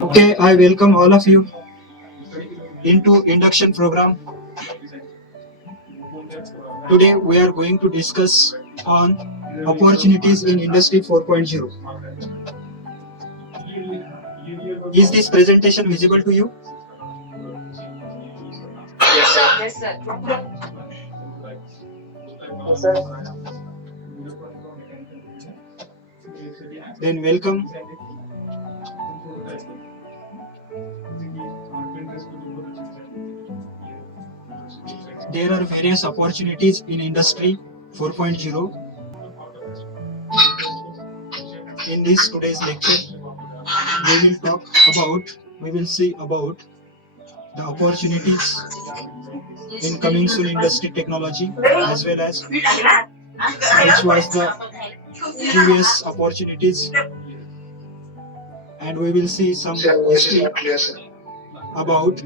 Okay, I welcome all of you into induction program. Today we are going to discuss on opportunities in industry 4.0. Is this presentation visible to you? Yes, sir. Yes, sir. Yes, sir. Then welcome. There are various opportunities in industry 4.0. In this today's lecture, we will see about the opportunities in coming soon industry technology as well as which was the previous opportunities, and we will see some Sir, voice is history not clear, sir. about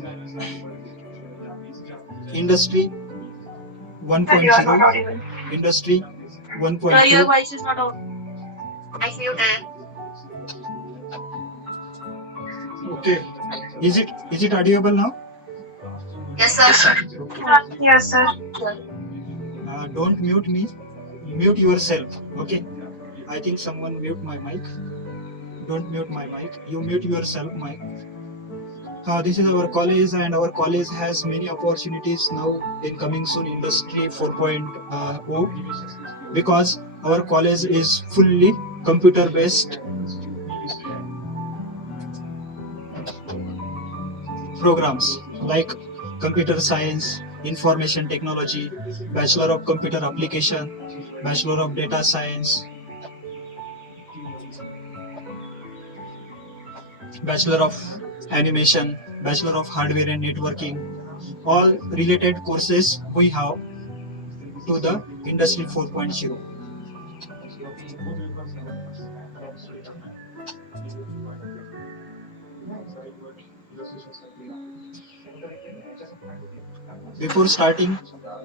industry Sir, you are not 1.0, audible. industry Sir, your 1.2. voice is not audible. Mic muted. Okay, is it audible now? Yes, sir. Yes, sir. Okay. Yes, sir. Don't mute me, mute yourself. Okay, I think someone mute my mic. Don't mute my mic, you mute yourself mic. This is our college, and our college has many opportunities now in coming soon industry 4.0, because our college is fully computer based programs like computer science, information technology, bachelor of computer application, bachelor of data science, bachelor of animation, bachelor of hardware and networking. All related courses we have to the industry 4.0. Before starting,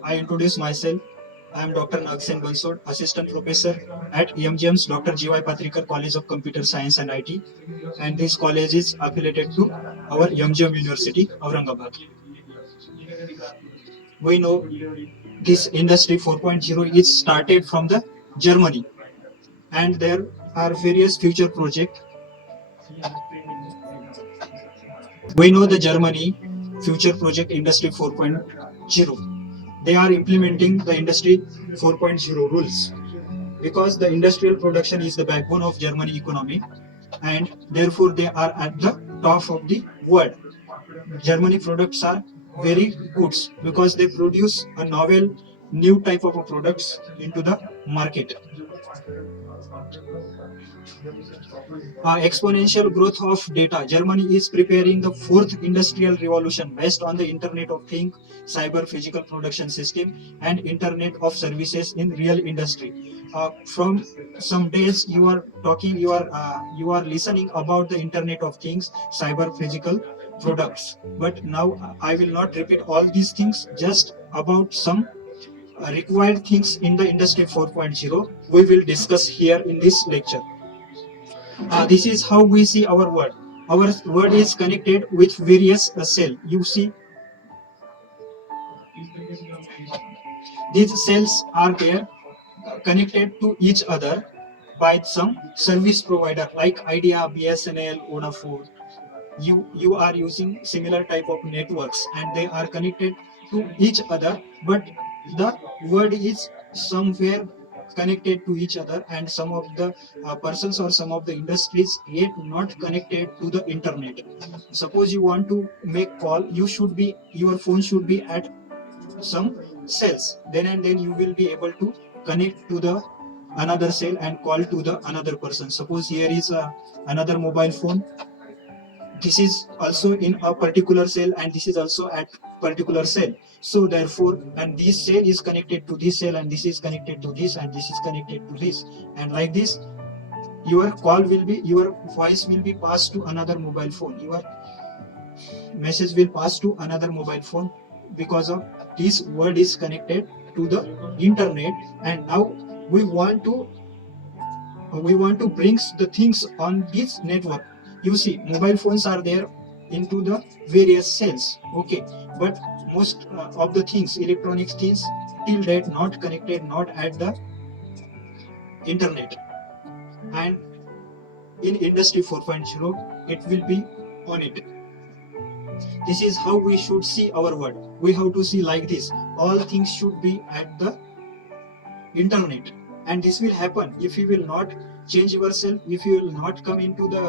I introduce myself. I am Dr. Nagsen Bansod, Assistant Professor at EMGM's Dr. G.Y. Patrikar College of Computer Science and IT, and this college is affiliated to our EMGM University, Aurangabad. We know this industry 4.0 is started from the Germany, and there are various future projects. We know the Germany future project industry 4.0. They are implementing the industry 4.0 rules because the industrial production is the backbone of Germany economy, and therefore they are at the top of the world. Germany products are very good because they produce a novel new type of products into the market. Exponential growth of data. Germany is preparing the fourth industrial revolution based on the Internet of Things, cyber physical production system, and Internet of Services in real industry. From some days you are listening about the Internet of Things, cyber physical products. But now I will not repeat all these things. Just about some required things in the industry 4.0 we will discuss here in this lecture. This is how we see our world. Our world is connected with various cells. You see, these cells are there connected to each other by some service provider like Idea, BSNL, Vodafone. You are using similar type of networks, and they are connected to each other, but the world is somewhere connected to each other, and some of the persons or some of the industries yet not connected to the internet. Suppose you want to make call, your phone should be at some cells, then and then you will be able to connect to the another cell and call to the another person. Suppose here is another mobile phone, this is also in a particular cell, and this is also at particular cell. So therefore, and this cell is connected to this cell, and this is connected to this, and this is connected to this, and like this your voice will be passed to another mobile phone, your message will pass to another mobile phone, because of this word is connected to the internet. And now we want to we want to bring the things on this network. you see mobile phones are there into the various cells, okay, but most of the things, electronics things, till date not connected, not at the internet. And in industry 4.0 it will be on it. This is how we should see our world. We have to see like this: all things should be at the internet. And this will happen if you will not change yourself, if you will not come into the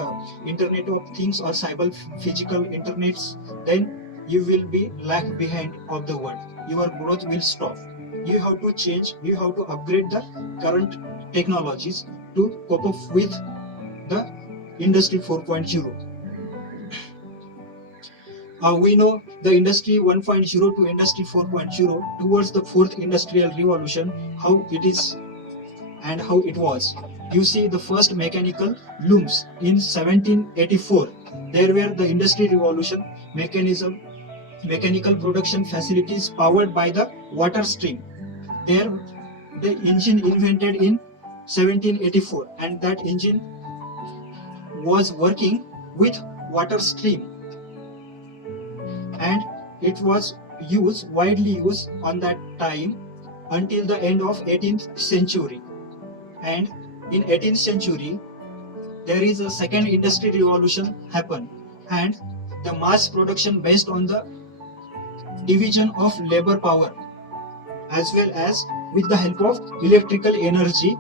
internet of things or cyber physical internets, then you will be lag behind of the world. Your growth will stop. You have to change, you have to upgrade the current technologies to cope up with the industry 4.0. We know the industry 1.0 to industry 4.0 towards the fourth industrial revolution, how it is and how it was. You see the first mechanical looms in 1784. There were the industry revolution mechanism, mechanical production facilities powered by the water stream. There the engine invented in 1784, and that engine was working with water stream, and it was widely used on that time until the end of 18th century. And in 18th century there is a second industry revolution happen, and the mass production based on the division of labor power as well as with the help of electrical energy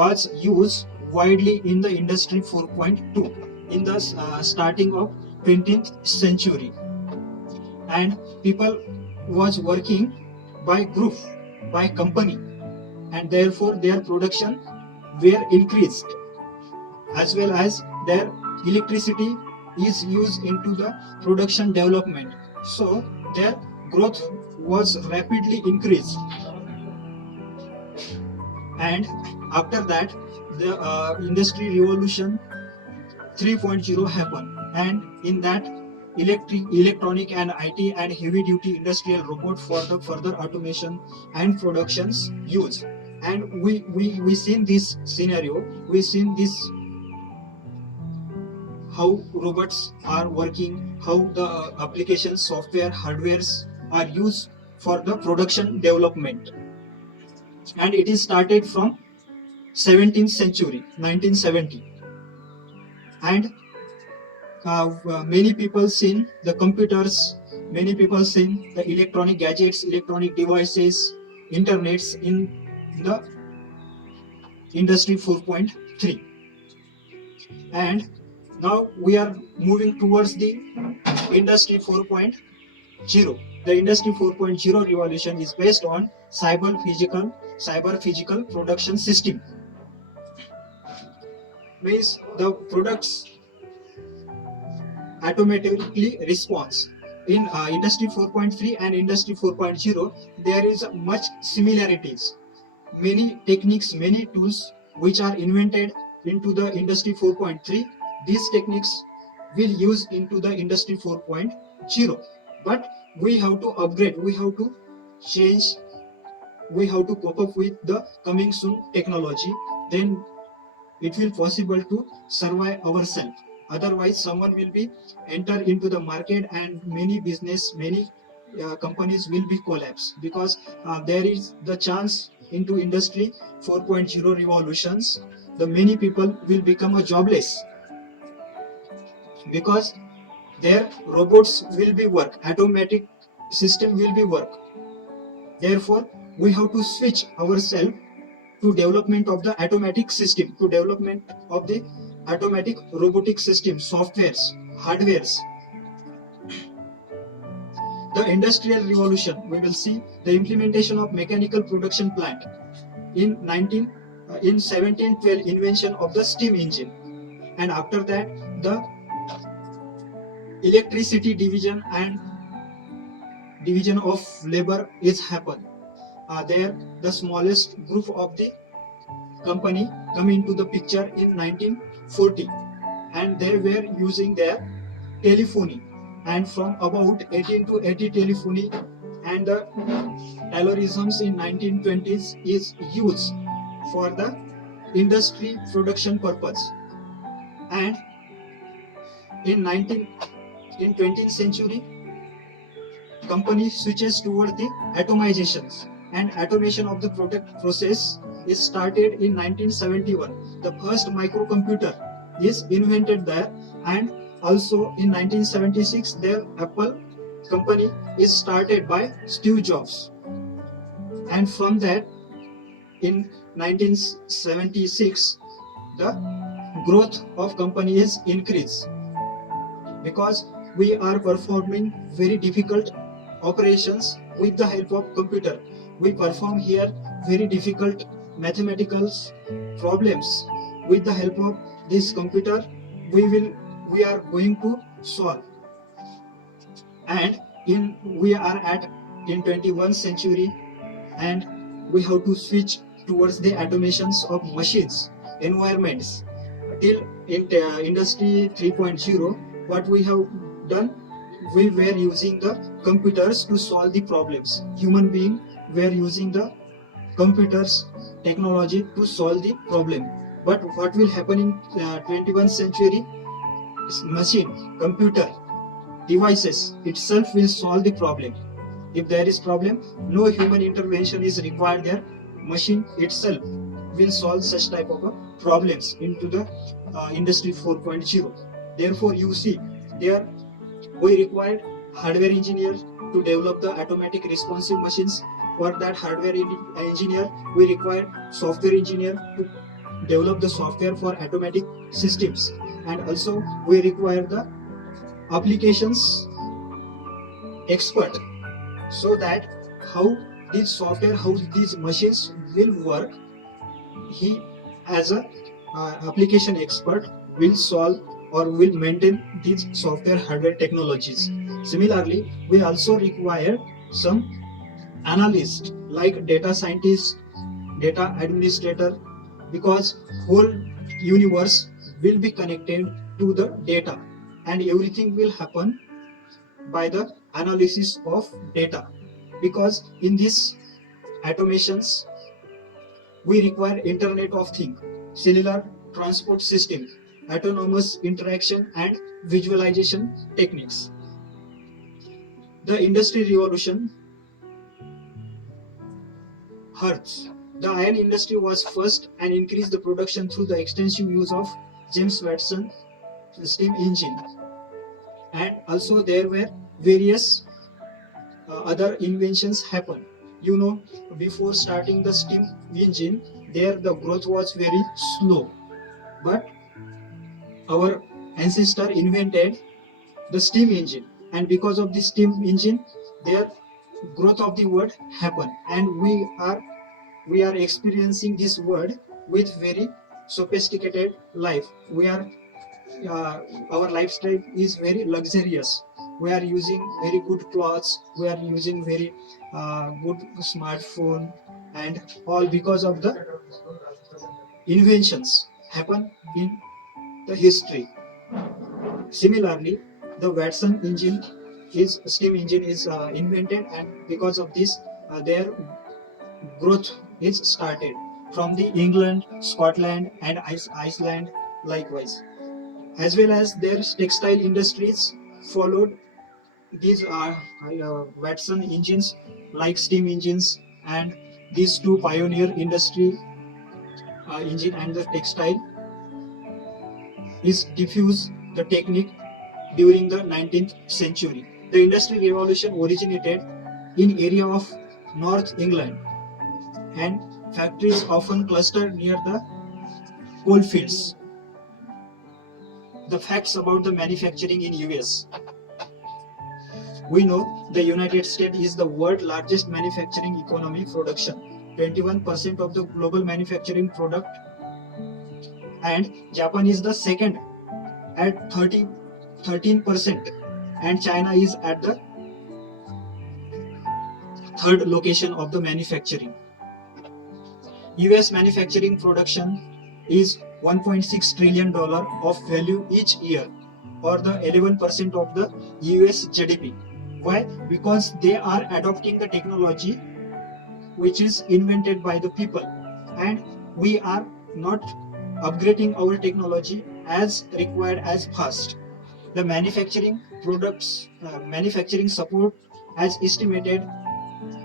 was used widely in the industry 4.2 in the starting of 20th century. And people was working by group, by company, and therefore their production were increased, as well as their electricity is used into the production development, so their growth was rapidly increased. And after that the industry revolution 3.0 happened, and in that electronic and IT and heavy duty industrial robot for the further automation and productions use. And we seen this scenario, we seen this how robots are working, how the applications, software, hardwares are used for the production development. And it is started from 17th century, 1970. And many people seen the computers, many people seen the electronic gadgets, electronic devices, internets in the industry 4.3. And now we are moving towards the industry 4.0. The industry 4.0 revolution is based on cyber physical production system. Means the products automatically response. In industry 4.3 and industry 4.0 there is much similarities. Many techniques, many tools which are invented into the industry 4.3, these techniques will use into the industry 4.0. But we have to upgrade, we have to change, we have to cope up with the coming soon technology, then it will possible to survive ourselves. Otherwise someone will be enter into the market and many business, many companies will be collapse, because there is the chance into industry 4.0 revolutions, the many people will become a jobless, because their robots will be work, automatic system will be work. Therefore we have to switch ourselves to development of the automatic system, to development of the automatic robotic system, softwares, hardwares. The industrial revolution, we will see the implementation of mechanical production plant. In 1712 invention of the steam engine, and after that the electricity division and division of labor is happened. There the smallest group of the company come into the picture in 1940, and they were using their telephony, and from about 18 to 80 telephony and the Taylorisms in 1920s is used for the industry production purpose. And in 20th century, company switches toward the atomizations, and automation of the product process is started in 1971. The first microcomputer is invented there, and also in 1976 their Apple company is started by Steve Jobs, and from that in 1976 the growth of company is increased, because we are performing very difficult operations with the help of computer. We perform here very difficult mathematical problems with the help of this computer. We are going to solve, and we are at in 21st century, and we have to switch towards the automations of machines, environments. Till in industry 3.0, what we have done, we were using the computers to solve the problems. Human being were using the computers technology to solve the problem. But what will happen in 21st century? Machine, computer, devices itself will solve the problem. If there is problem, no human intervention is required there. Machine itself will solve such type of problems into the industry 4.0. Therefore, you see, there we required hardware engineer to develop the automatic responsive machines. For that hardware engineer, we required software engineer to develop the software for automatic systems, and also we require the applications expert, so that how this software, how these machines will work, he as a application expert will solve or will maintain these software hardware technologies. Similarly, we also require some analysts like data scientist, data administrator, because whole universe will be connected to the data, and everything will happen by the analysis of data. Because in these automations we require internet of things, cellular transport system, autonomous interaction and visualization techniques. The industry revolution Hertz. The iron industry was first and increased the production through the extensive use of James Watson steam engine, and also there were various other inventions happen. You know, before starting the steam engine, there the growth was very slow, but our ancestor invented the steam engine, and because of the steam engine, their growth of the world happened, and we are experiencing this world with very sophisticated life. We are our lifestyle is very luxurious. We are using very good clothes, we are using very good smartphone, and all because of the inventions happen in the history. Similarly, the Watson engine is steam engine is invented, and because of this their growth is started from the England, Scotland and Iceland likewise, as well as their textile industries followed these Watson engines like steam engines, and these two pioneer industry engine and the textile is diffuse the technique during the 19th century. The industrial revolution originated in area of North England, and factories often clustered near the coal fields. The facts about the manufacturing in US. We know the United States is the world's largest manufacturing economy production, 21% of the global manufacturing product, and Japan is the second at 13%, and China is at the third location of the manufacturing. US manufacturing production is $1.6 trillion of value each year, or the 11% of the US GDP. Why? Because they are adopting the technology which is invented by the people, and we are not upgrading our technology as required as fast. The manufacturing support has estimated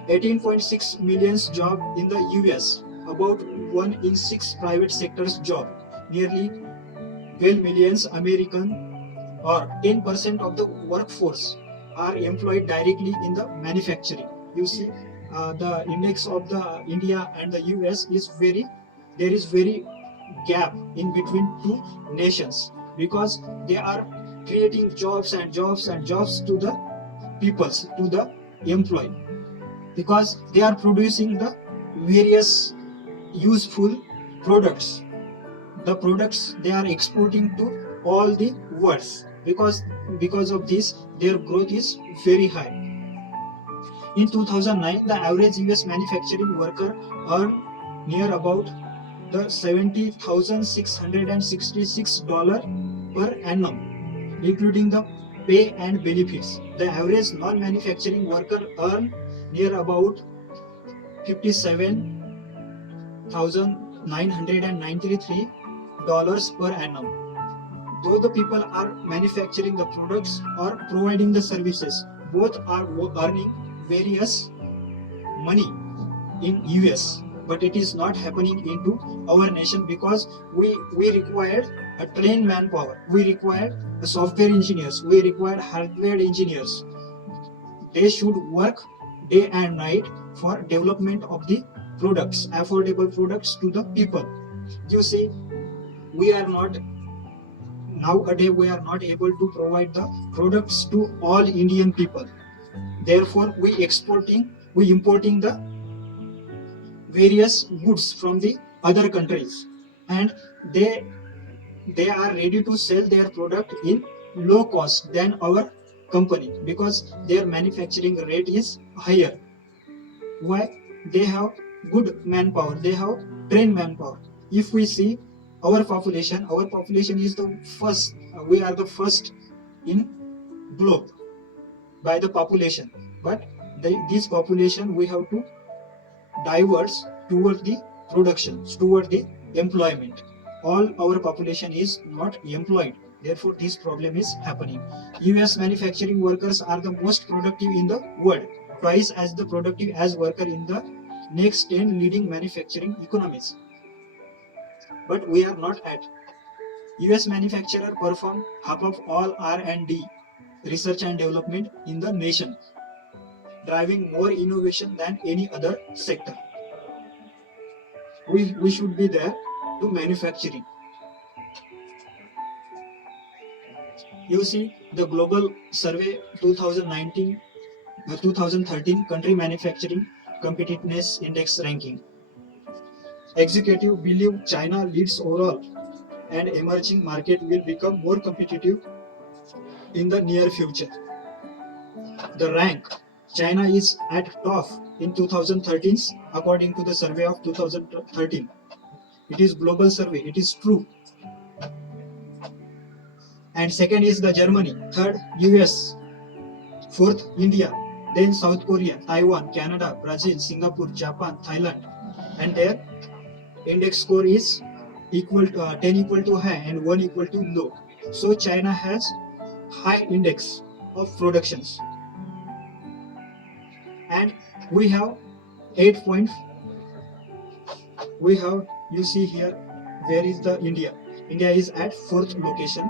18.6 million jobs in the US, about 1 in 6 private sectors job, nearly 12 million American or 10% of the workforce are employed directly in the manufacturing. You see, the index of the India and the US is there is very gap in between two nations, because they are creating jobs and jobs and jobs to the peoples, to the employee, because they are producing the various useful products. The products they are exporting to all the world, because of this their growth is very high. In 2009, the average US manufacturing worker earned near about the $70,666 per annum, including the pay and benefits. The average non-manufacturing worker earned near about $57,993 per annum. Though the people are manufacturing the products or providing the services, both are earning various money in US, but it is not happening into our nation, because we required a trained manpower, we required a software engineers, we required hardware engineers. They should work day and night for development of the products, affordable products to the people. You see, nowadays we are not able to provide the products to all Indian people. Therefore, we importing the various goods from the other countries, and they are ready to sell their product in low cost than our company, because their manufacturing rate is higher. Why? They have good manpower, they have trained manpower. If we see our population is the first, we are the first in globe by the population, but this population we have to diverse toward the production, toward the employment. All our population is not employed, therefore this problem is happening. US manufacturing workers are the most productive in the world, twice as the productive as worker in the next 10 leading manufacturing economies. But we are not at. US manufacturer perform half of all R&D, research and development in the nation, driving more innovation than any other sector. We should be there to manufacturing. You see, the global survey 2013 country manufacturing competitiveness index ranking. Executive believe China leads overall, and emerging market will become more competitive in the near future. The rank, China is at top in 2013 according to the survey of 2013. It is global survey, it is true. And second is the Germany, third US, fourth India, then South Korea, Taiwan, Canada, Brazil, Singapore, Japan, Thailand, and their index score is 10 equal to high and 1 equal to low. So China has high index of productions, and we have 8 point. We have, you see here, where is the India? India is at 4th location,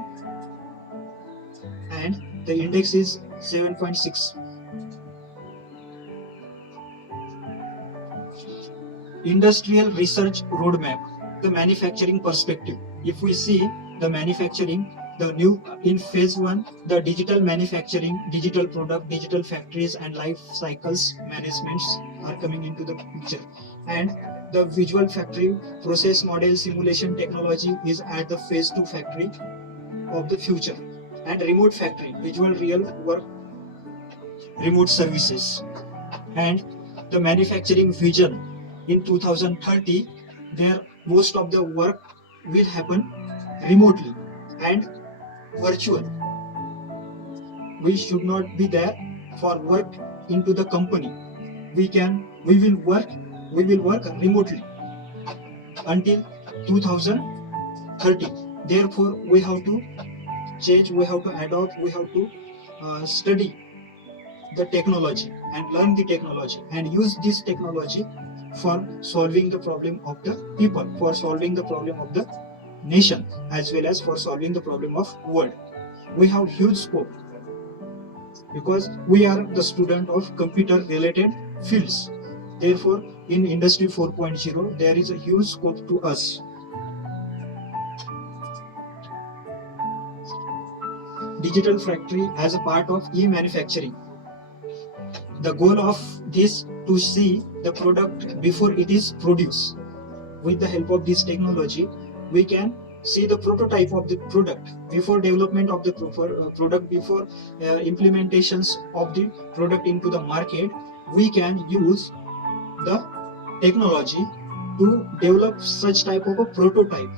and the index is 7.6. Industrial research roadmap, the manufacturing perspective. If we see the manufacturing, the new in phase 1, the digital manufacturing, digital product, digital factories and life cycles managements are coming into the picture, and the visual factory process model simulation technology is at the phase 2 factory of the future, and remote factory, visual real work remote services, and the manufacturing vision in 2030, there most of the work will happen remotely and virtual. We should not be there for work into the company. We will work remotely until 2030. Therefore, we have to change, we have to adopt, we have to study the technology and learn the technology and use this technology for solving the problem of the people, for solving the problem of the nation, as well as for solving the problem of world. We have huge scope because we are the student of computer related fields. Therefore, in industry 4.0 there is a huge scope to us. Digital factory as a part of e-manufacturing. The goal of this to see the product before it is produced. With the help of this technology, we can see the prototype of the product before development of the product, before implementations of the product into the market. We can use the technology to develop such type of a prototype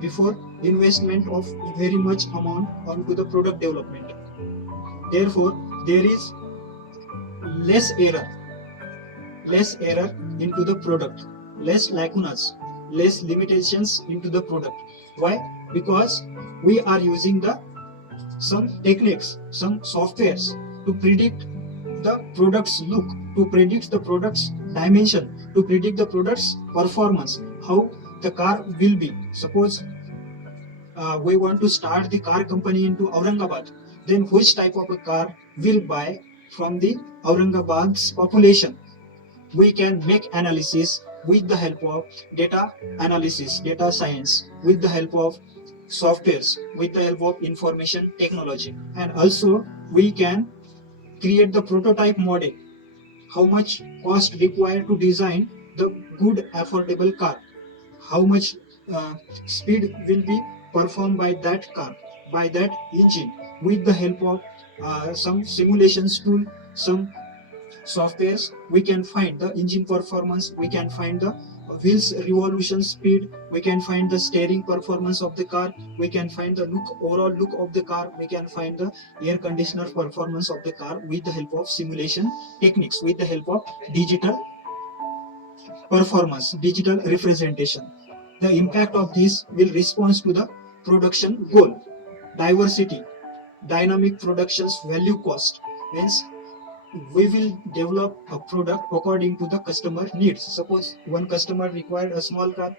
before investment of very much amount onto the product development. Therefore, there is less error into the product, less lacunas, less limitations into the product. Why? Because we are using some techniques, some softwares to predict the product's look, to predict the product's dimension, to predict the product's performance, how the car will be. Suppose we want to start the car company into Aurangabad, then which type of a car will buy from the Aurangabad's population? We can make analysis with the help of data analysis, data science, with the help of softwares, with the help of information technology. And also we can create the prototype model, how much cost required to design the good affordable car, how much speed will be performed by that car, by that engine, with the help of some simulations tool, some softwares. We can find the engine performance, we can find the wheels revolution speed, we can find the steering performance of the car, we can find the overall look of the car, we can find the air conditioner performance of the car with the help of simulation techniques, with the help of digital performance, digital representation. The impact of this will respond to the production goal. Diversity, dynamic production's value cost means we will develop a product according to the customer needs. Suppose one customer required a small car,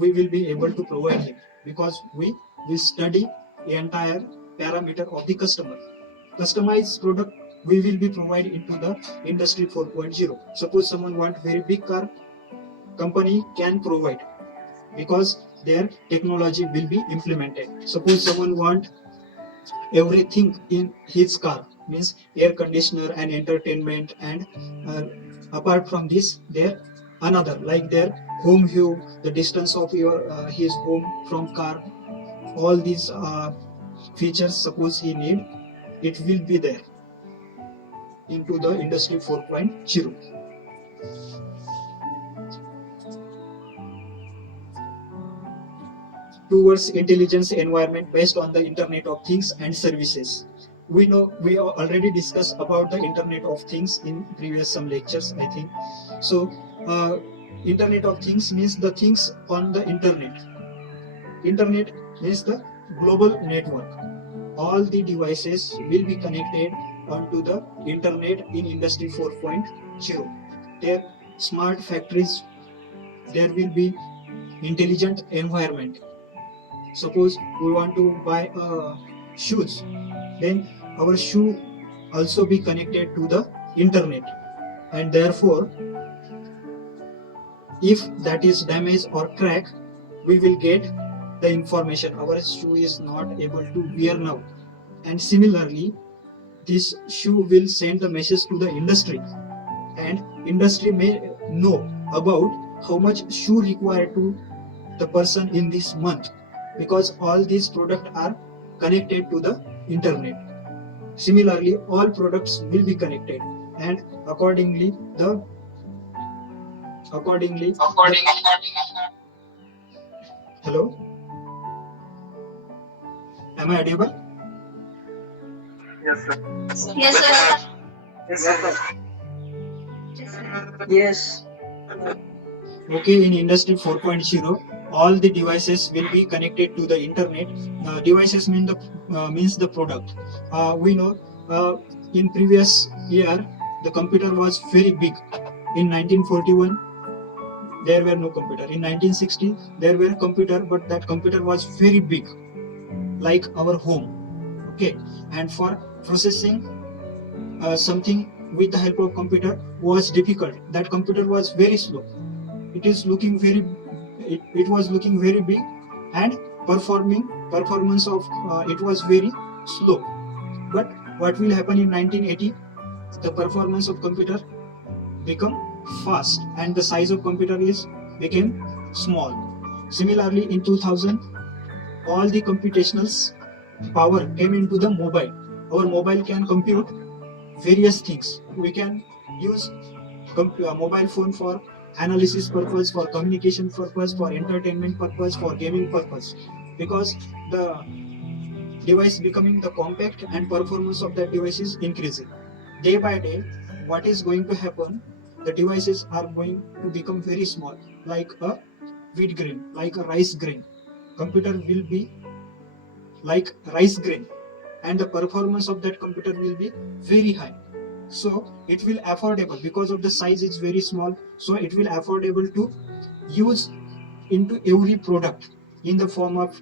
we will be able to provide him because we will study the entire parameter of the customer. Customized product we will be provided into the industry 4.0. Suppose someone want very big car, company can provide because their technology will be implemented. Suppose someone want everything in his car, means air conditioner and entertainment, and apart from this there another like their home view, the distance of your his home from car, all these features suppose he need, it will be there into the industry 4.0. Towards intelligence environment based on the Internet of Things and services. We know we already discussed about the Internet of Things in previous some lectures, I think. So Internet of Things means the things on the internet. Internet means the global network. All the devices will be connected onto the internet in industry 4.0. There smart factories, there will be intelligent environment. Suppose we want to buy shoes, then our shoe also be connected to the internet, and therefore if that is damaged or crack, we will get the information our shoe is not able to wear now. And similarly, this shoe will send the message to the industry, and industry may know about how much shoe required to the person in this month, because all these products are connected to the internet. Similarly, all products will be connected, and accordingly hello, am I audible? Yes, sir. Yes, sir. Yes, sir. Yes, sir. Yes. Okay, in industry 4.0 all the devices will be connected to the internet. Devices means the product. We know in previous year the computer was very big. In 1941 there were no computer. In 1960 there were computer, but that computer was very big, like our home. Okay, and for processing something with the help of computer was difficult. That computer was very slow. It was looking very big, and performance of it was very slow. But what will happen in 1980? The performance of computer become fast, and the size of computer is became small. Similarly, in 2000, all the computational power came into the mobile. Our mobile can compute various things. We can use mobile phone for analysis purpose, for communication purpose, for entertainment purpose, for gaming purpose, because the device becoming the compact and performance of that device is increasing day by day. What is going to happen? The devices are going to become very small, like a wheat grain, like a rice grain. Computer will be like rice grain, and the performance of that computer will be very high. So it will affordable because of the size is very small. So it will affordable to use into every product in the form of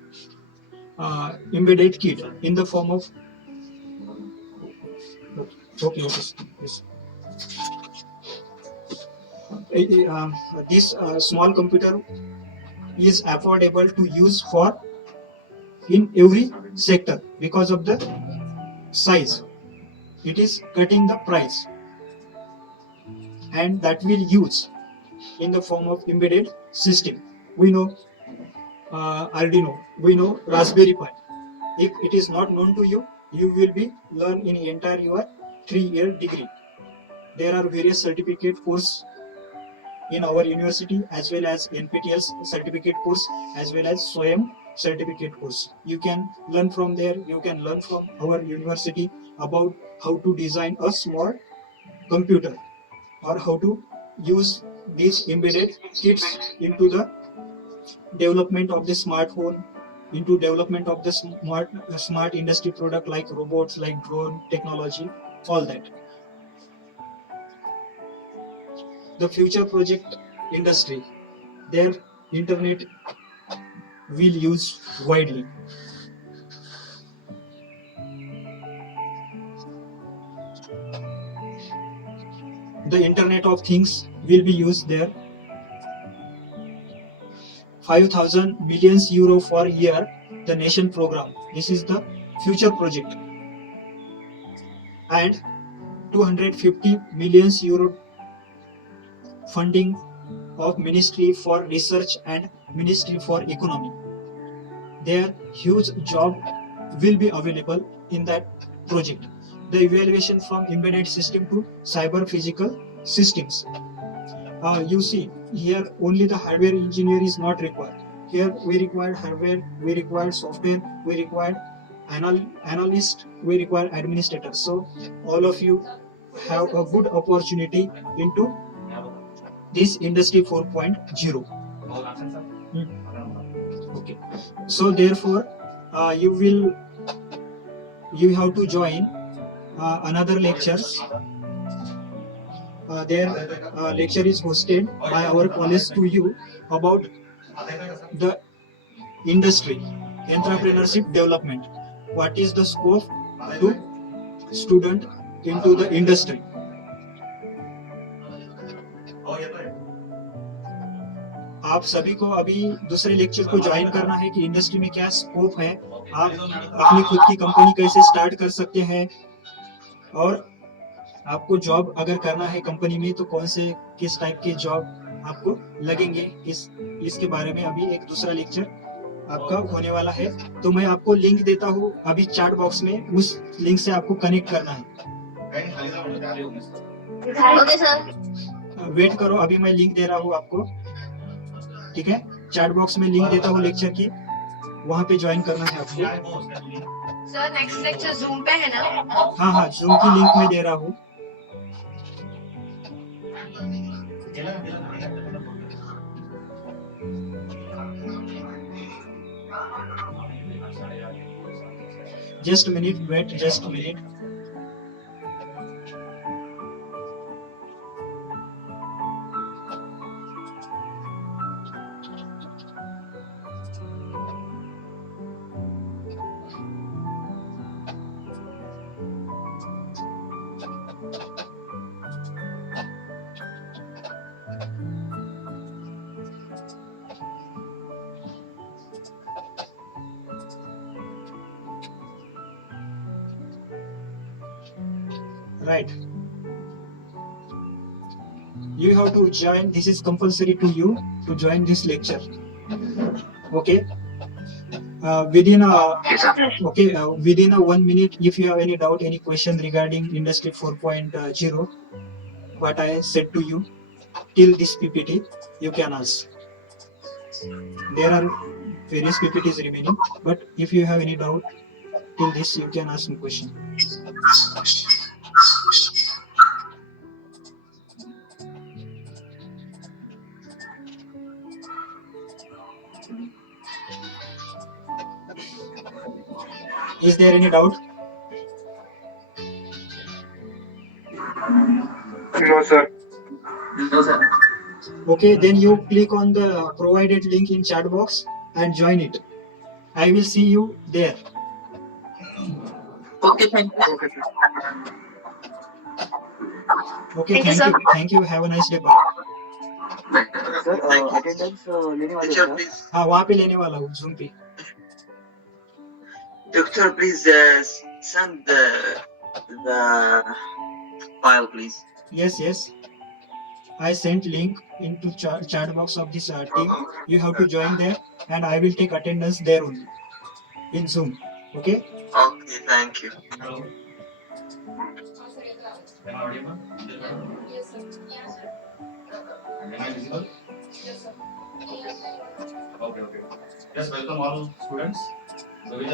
embedded kit, in the form of okay, yes. This small computer is affordable to use for in every sector because of the size. It is cutting the price, and that will use in the form of embedded system. We know Arduino, we know Raspberry Pi. If it is not known to you, you will be learn in entire your 3-year degree. There are various certificate course in our university, as well as NPTEL certificate course, as well as SWAYAM certificate course. You can learn from there. You can learn from our university about how to design a small computer, or how to use these embedded kits into the development of the smartphone, into development of the smart industry product like robots, like drone technology, all that. The future project industry, their internet will use widely. The Internet of Things will be used there. 5,000 billions euro for year, the nation program. This is the future project. And 250 millions euro funding of Ministry for Research and Ministry for Economy. Their huge job will be available in that project. The evaluation from embedded system to cyber physical systems. You see, here only the hardware engineer is not required. Here we require hardware, we require software, we require analyst, we require administrator. So all of you have a good opportunity into this industry 4.0. Okay, so therefore you have to join another lectures. Their lecture is hosted by our college to you about the industry, entrepreneurship development. What is the scope to student into the industry? आप सभी को अभी दूसरे lecture को join करना है कि industry में क्या स्कोप है, आप अपनी खुद की कंपनी कैसे स्टार्ट कर सकते हैं, और आपको जॉब अगर करना है कंपनी में तो कौन से किस टाइप के जॉब आपको लगेंगे, इसके बारे में अभी एक दूसरा लेक्चर आपका होने वाला है. तो मैं आपको लिंक देता हूँ अभी चैट बॉक्स में, उस लिंक से आपको कनेक्ट करना है. Okay sir. वेट करो, अभी मैं लिंक दे रहा हूँ आपको, ठीक है. चैट बॉक्स में लिंक देता हूँ लेक्चर की, वहाँ पे ज्वाइन करना है आपको. सर नेक्स्ट लेक्चर जूम पे है ना? हाँ, जूम की लिंक मैं दे रहा हूँ. Just a minute, wait, just a minute. Right. You have to join. This is compulsory to you to join this lecture. Okay. Within a within a 1 minute, if you have any doubt, any question regarding Industry 4.0, what I said to you till this PPT, you can ask. There are various PPTs remaining, but if you have any doubt till this, you can ask me question. Is there any doubt? No, sir. No, sir. Okay, then you click on the provided link in chat box and join it. I will see you there. Okay, thank you. Okay, sir. Okay, Thank you, thank sir. you. Thank you. Have a nice day. Bye. Sir attendance लेने वाले Teacher, हो क्या? please. हाँ, वहाँ पे लेने वाला हूँ Zoom पे. Doctor, please send the file, please. Yes, yes. I sent link into chat box of this team. You have to join there, and I will take attendance there only in Zoom. Okay? Okay, thank you. Am I audible? Yes, sir. Yes, sir. Am I visible? Yes, sir. Okay, okay. Just welcome all students. So we